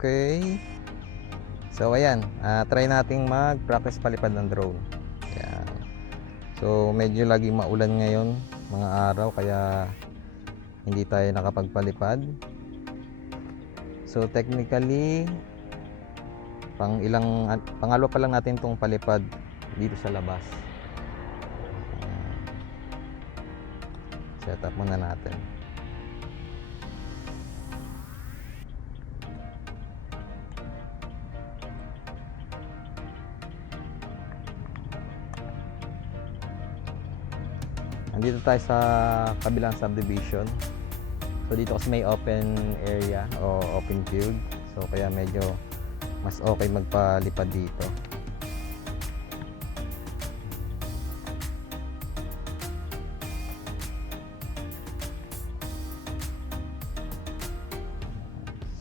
Okay. So ayan, try nating mag-practice palipad ng drone. Ayan. So medyo laging maulan ngayon, mga araw, kaya hindi tayo nakapagpalipad. So technically, pangalawa pa lang natin itong palipad dito sa labas. Set up muna natin. Nandito tayo sa kabilang subdivision. So dito kasi may open area o open field. So kaya medyo mas okay magpalipad dito.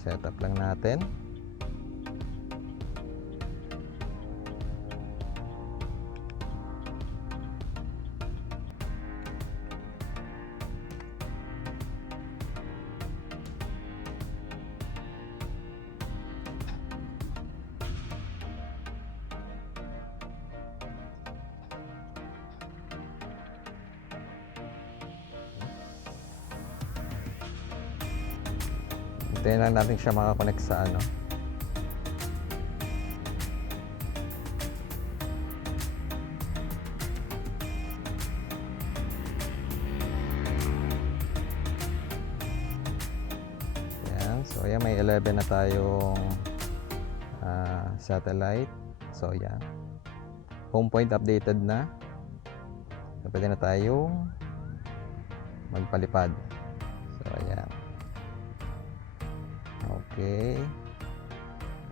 Set up lang natin. Hintayin lang natin siya makakonect sa ano. Ayan. So ayan, may 11 na tayong satellite. So ayan. Home point updated na. So, pwede na tayong magpalipad. So ayan. Okay.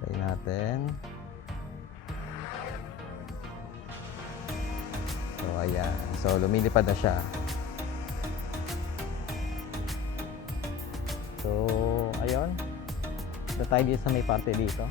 Try natin. So ayan. So lumilipad na siya. So ayun. Ito tayo dito sa may parte dito.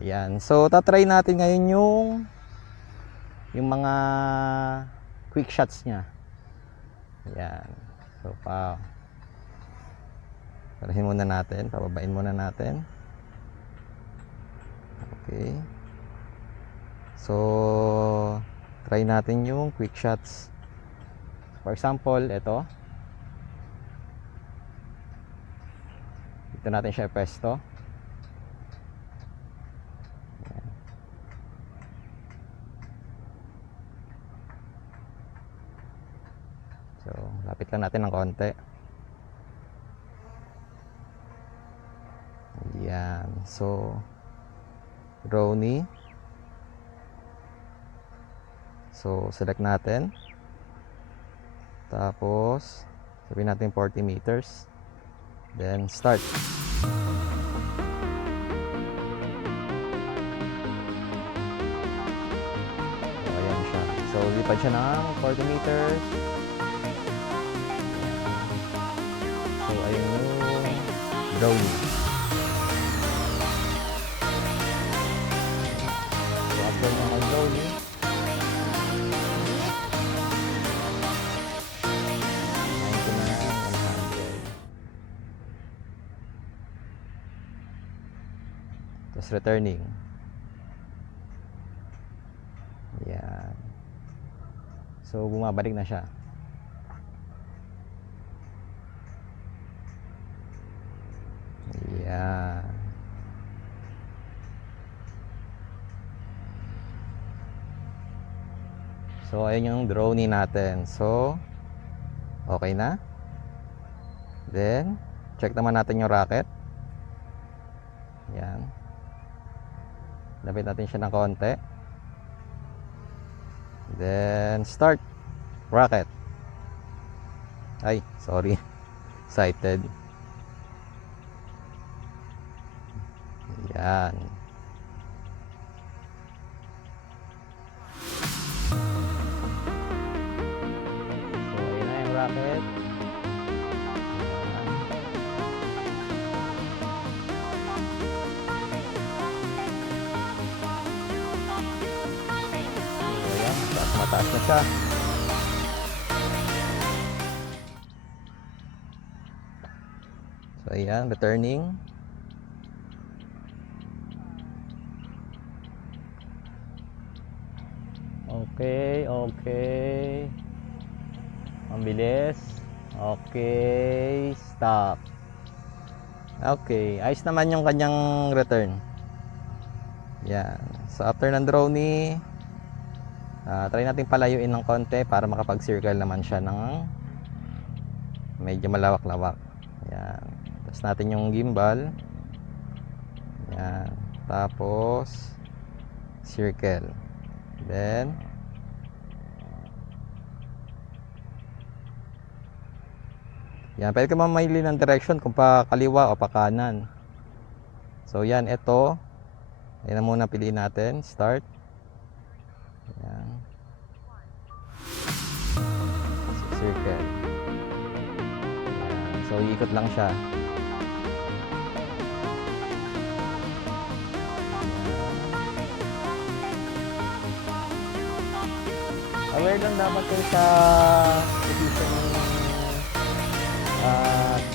Ayan. So tatry natin ngayon yung mga quick shots niya. Ayan. So parahin muna natin, pababain muna natin. Okay. So try natin yung quick shots. For example, ito. Dito natin siya pesto. So, lapit lang natin ng konti. Ayan. So, drone. So, select natin. Tapos, sabihin natin 40 meters. Then, start. So, ayan siya. So, lipad siya ng 40 meters. So, ayun yung drone. So, after ng mag-drone, tapos returning. Yan. So bumabalik na siya. Yan. So ayun yung drone natin. So okay na. Then check naman natin yung rocket. Yan. Lapit natin siya ng konti. Then start. Rocket. Ay, sorry. Sighted. Yan. So pataas na siya. So ayan, returning. Okay, okay. Ang bilis. Okay, stop. Okay, ayos naman yung kanyang return. Yan. So after ng drone, try natin palayuin ng konti para makapag-circle naman siya ng medyo malawak-lawak. Yan. Tapos natin yung gimbal. Yan. Tapos circle. Then yan, pwede ka mamili ng direction kung pa kaliwa o pa kanan. So yan, ito. Ayan na muna, piliin natin. Start. Yan. Circle. Yan. So iikot lang siya. Yan. Aware lang dapat kayo sa position ng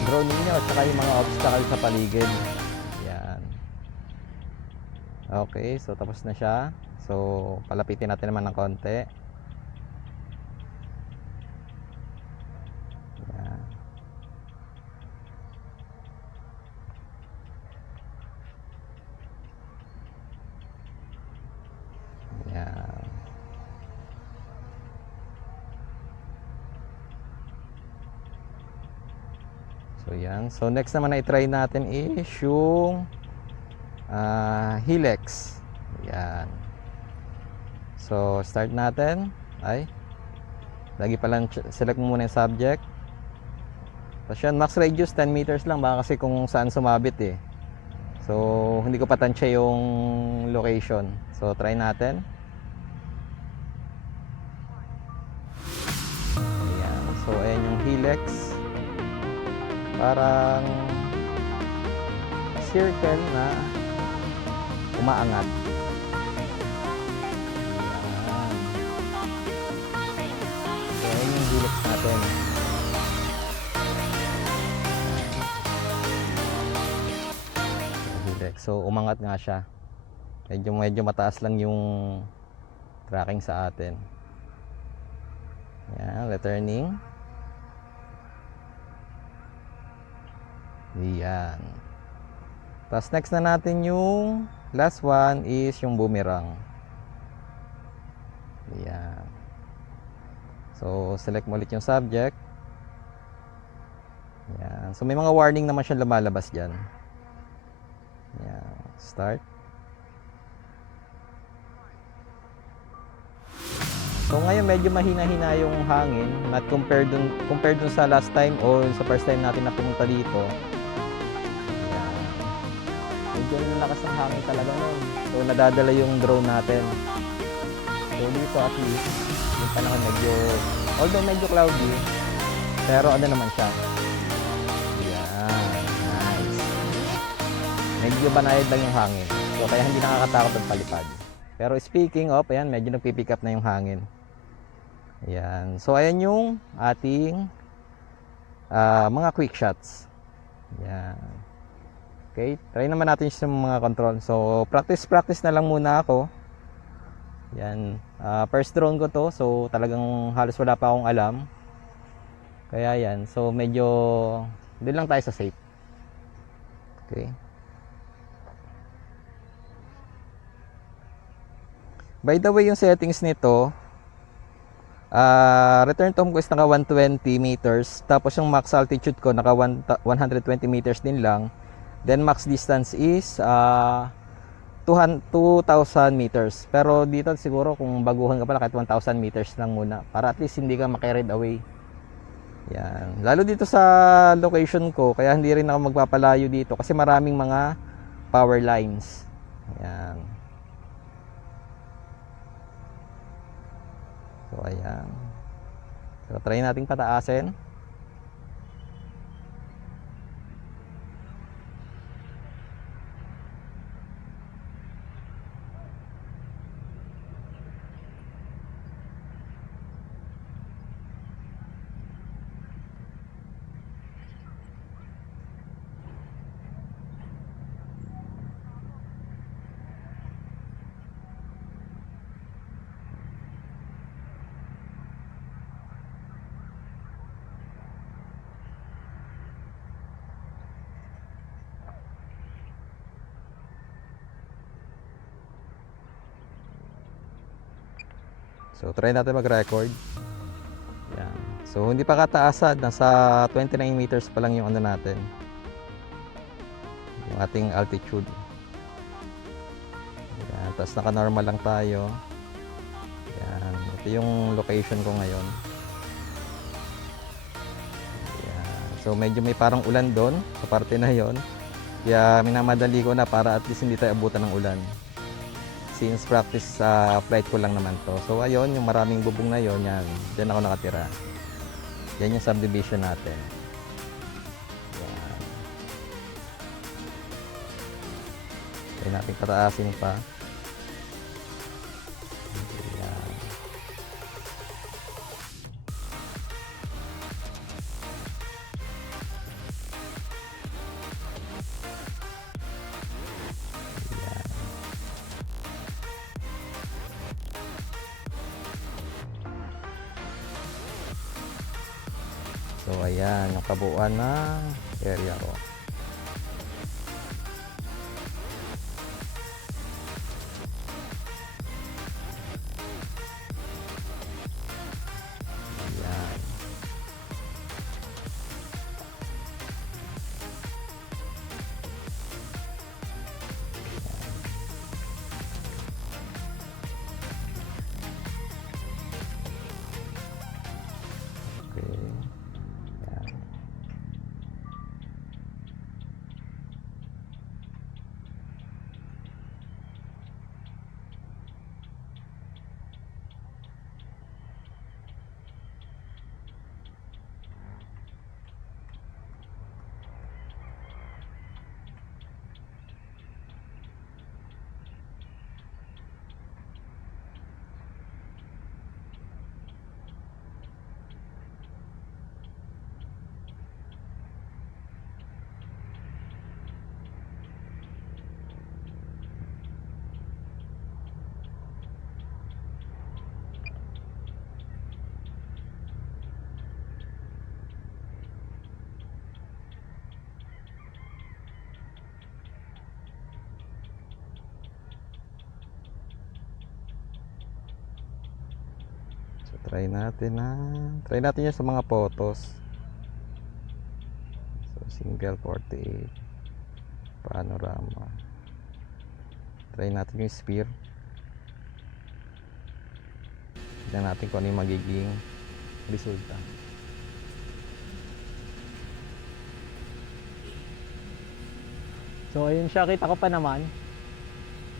drone ninyo at saka yung mga obstacle sa paligid. Yan. Okay, so tapos na siya. So palapitin natin naman ng konti. Yan. Yan. So yan. So next naman na i-try natin is yung helix. Yan. So start natin. Ay. Lagi pala select mo muna yung subject. Tapos yan, max radius 10 meters lang, baka kasi kung saan sumabit eh. So hindi ko pa tansya yung location. So try natin. Ayan. So ayan yung helix. Parang circle na umaangat. Ayan. So ayan yung helix natin. Helix. So umangat nga siya. Medyo mataas lang yung tracking sa atin. Ayan, returning. Ayan. Tapos next na natin yung last one is yung boomerang. Ayan. So select mo ulit yung subject. Ayan. So may mga warning naman siya lumalabas dyan. Ayan. Start. So ngayon medyo mahina-hina yung hangin, not compared dun sa last time o sa first time natin na pumunta dito. Ayan. Medyo lakas ng hangin talaga nun. So nadadala yung drone natin. So dito at least yung panahon although medyo cloudy, pero ano naman siya. Ayan. Nice. Medyo banayad lang yung hangin. So kaya hindi nakakatakot at palipad. Pero speaking of, ayan, medyo nagpipick up na yung hangin. Ayan. So ayan yung ating mga quick shots. Ayan. Okay, try naman natin yung mga control. So practice na lang muna ako. Ayan. First drone ko to, so talagang halos wala pa akong alam. Kaya yan, so medyo doon lang tayo sa safe. Okay. By the way, yung settings nito, return to home ko is naka 120 meters. Tapos yung max altitude ko naka 120 meters din lang. Then max distance is 2,000 meters. Pero dito siguro kung baguhan ka pala kahit 1,000 meters lang muna. Para at least hindi ka makaride away. Yan. Lalo dito sa location ko, kaya hindi rin ako magpapalayo dito. Kasi maraming mga power lines. Yan. So ayan. So try nating pataasin. So try natin mag-record. Yan. So hindi pa kataasan, nasa 29 meters pa lang yung ano natin, yung ating altitude. Yan. Tapos naka-normal lang tayo. Yan. Ito yung location ko ngayon. Yan. So medyo may parang ulan doon sa parte na yon. Kaya minamadali ko na para at least hindi tayo abutan ng ulan. Since practice sa flight ko lang naman to. So ayun, yung maraming bubong na yon, yan. Diyan ako nakatira. Yan yung subdivision natin. Yan. Kaya natin pataasin pa. Yan. So ayan, yung kabuuan ng area ko. Ayan. Okay. Ayan. Try natin yan sa mga photos. So single 48 panorama. Try natin yung sphere. Tignan natin kung ano yung magiging resulta. So ayun siya, kita ko pa naman.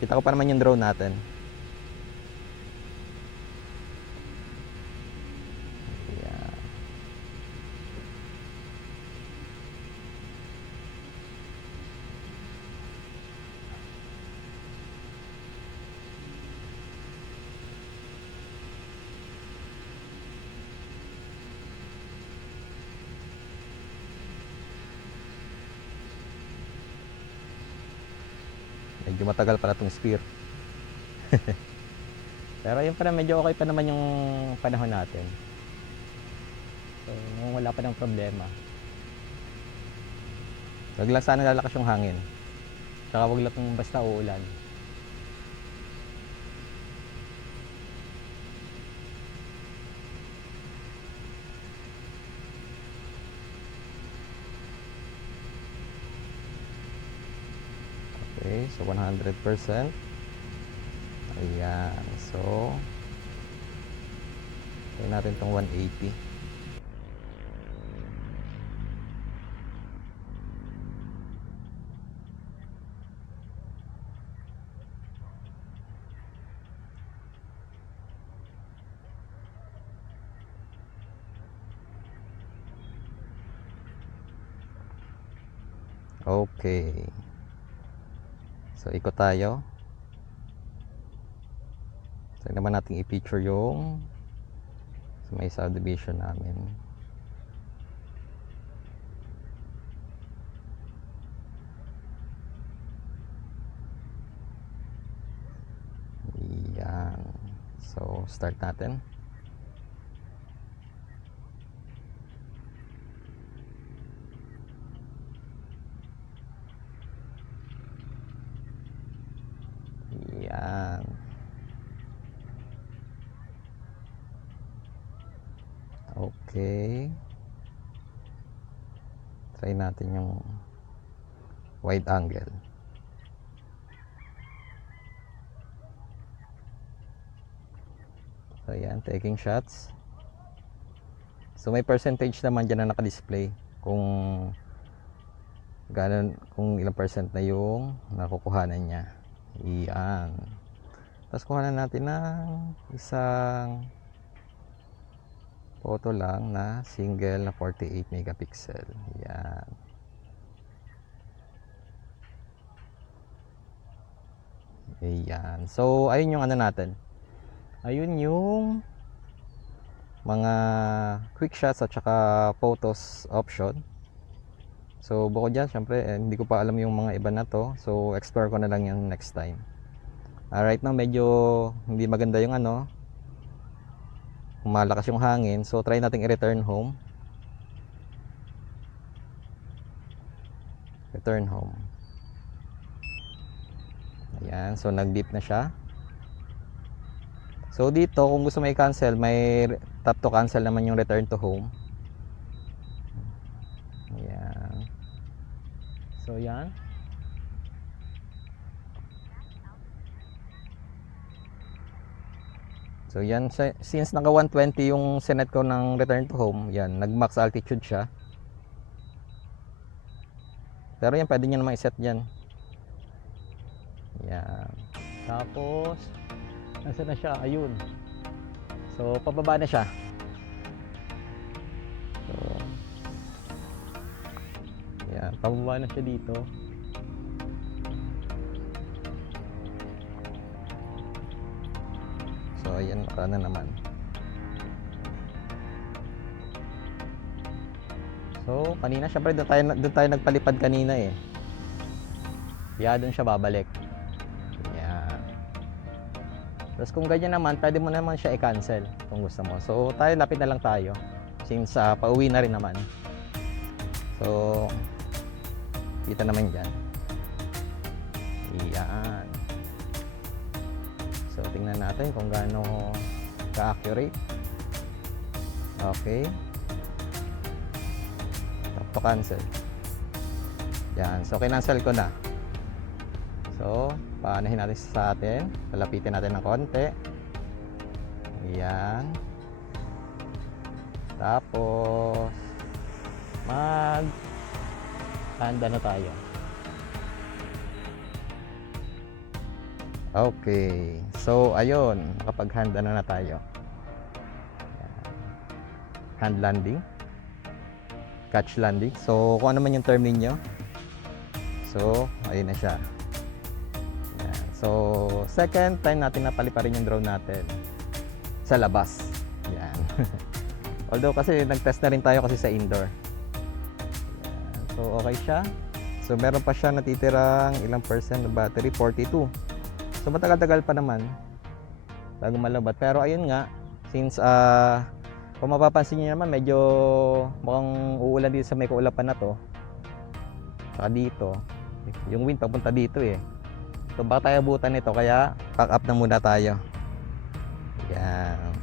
Kita ko pa naman yung drone natin. Ayan. Medyo matagal pala itong sphere. Pero yun pa na, medyo okay pa naman yung panahon natin. So wala pa ng problema. Wag lang sana lalakas yung hangin. Tsaka wag lang basta uulan. Okay, so 100%. Ayan, so try natin itong 180. Okay. So ikot tayo. So naman natin i-picture yung sa may subdivision namin. Yan. So start natin. Yan. Okay. Try natin yung wide angle. So yan, taking shots. So may percentage naman dyan na naka-display kung kung ilang percent na yung nakukuhanan niya. Iyan. Tapos kuhanan natin ng isang photo lang na single na 48 megapixel. Yan. Ayan. So ayun yung ano natin. Ayun yung mga quick shots at saka photos option. So bukod dyan, syempre hindi ko pa alam yung mga iba na to. So explore ko na lang yung next time. Right now medyo hindi maganda yung ano, malakas yung hangin. So try nating i-return home. Return home. Ayan, so nag-beep na siya. So dito kung gusto may cancel, may tap to cancel naman yung return to home. Ayan. So yan. So yan, since naka 120 yung sinet ko ng return to home, yan, nag max altitude siya. Pero yan, pwede nyo naman iset dyan. Yan. Tapos nasa na siya? Ayun. So pababa na siya. So Yan. pababa na siya dito. So ayan, naka na naman. So kanina syempre doon tayo nagpalipad kanina eh. Kaya doon siya babalik. Yan. Tapos kung ganyan naman, pwede mo naman siya i-cancel kung gusto mo. So tayo, lapit na lang tayo. Since pauwi na rin naman. So kita naman dyan. Yan. So tingnan natin kung gaano ka-accurate. Okay. Tap to cancel. Yan. So kinancel ko na. So paanahin natin sa atin. Palapitin natin ng konti. Yan. Tapos Handa na tayo. okay. So ayun, nakapaghanda na tayo. Yan. Hand landing. Catch landing. So kung ano man yung term ninyo. So ayun na siya. Yan. So second time natin napaliparin yung drone natin sa labas. Yan. Although kasi nag-test na rin tayo kasi sa indoor. Yan. So okay siya. So meron pa siya natitirang ilang percent na battery, 42. So matagal-tagal pa naman bago malabat. Pero ayun nga, since kung mapapansin niyo naman, medyo mukhang uulan dito sa may kaulapan na to. Saka dito, yung wind papunta dito eh. So baka tayo abutan nito, kaya pack up na muna tayo. Yan.